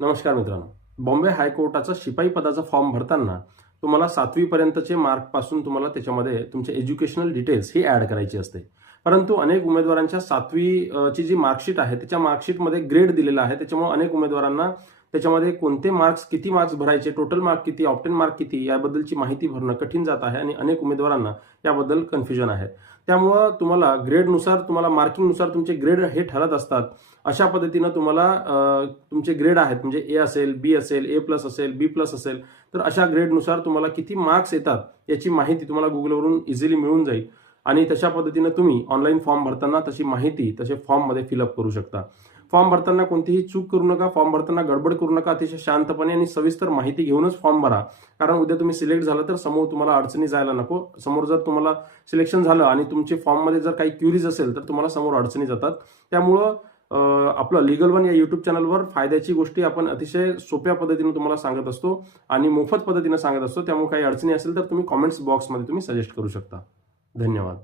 नमस्कार मित्रांनो. बॉम्बे हायकोर्टाचा शिपाई पदाचा फॉर्म भरताना तुम्हाला 7वी पर्यंतचे मार्क पासून तुम्हाला त्याच्यामध्ये तुमचे एज्युकेशनल डिटेल्स ही ऍड करायची असते. परंतु अनेक उमेदवारांच्या 7वी ची जी मार्कशीट आहे त्याच्या मार्कशीटमध्ये ग्रेड दिलेला आहे. त्याच्यामुळे अनेक उमेदवारांना त्याच्यामध्ये कोणते मार्क्स, किती मार्क्स भरायचे, टोटल मार्क किती, ऑप्टेन मार्क किती याबद्दलची माहिती भरणं कठीण जात आहे आणि अनेक उमेदवारांना याबद्दल कन्फ्युजन आहे. त्यामुळं तुम्हाला ग्रेडनुसार, तुम्हाला मार्किंगनुसार तुमचे ग्रेड हे ठरत असतात. अशा पद्धतीनं तुम्हाला तुमचे ग्रेड आहेत, म्हणजे ए असेल, बी असेल, A+ असेल, B+ असेल, तर अशा ग्रेडनुसार तुम्हाला किती मार्क्स येतात याची माहिती तुम्हाला गुगलवरून इझिली मिळून जाईल आणि तशा पद्धतीनं तुम्ही ऑनलाईन फॉर्म भरताना तशी माहिती तसे फॉर्ममध्ये फिलअप करू शकता. फॉर्म भरताना कोणतीही चूक करू नका, फॉर्म भरताना गडबड करू नका. अतिशय शांतपणे आणि सविस्तर माहिती घेऊनच फॉर्म भरा. कारण उद्या तुम्ही सिलेक्ट झाला तर समोर तुम्हाला अडचणी जायला नको. समोर जर तुम्हाला सिलेक्शन झालं आणि तुमचे फॉर्ममध्ये जर काही क्युरीज असेल तर तुम्हाला समोर अडचणी जातात. त्यामुळं आपलं लीगल वन या युट्यूब चॅनलवर फायद्याची गोष्टी आपण अतिशय सोप्या पद्धतीने तुम्हाला सांगत असतो आणि मोफत पद्धतीने सांगत असतो. त्यामुळे काही अडचणी असेल तर तुम्ही कॉमेंट्स बॉक्समध्ये तुम्ही सजेस्ट करू शकता. धन्यवाद.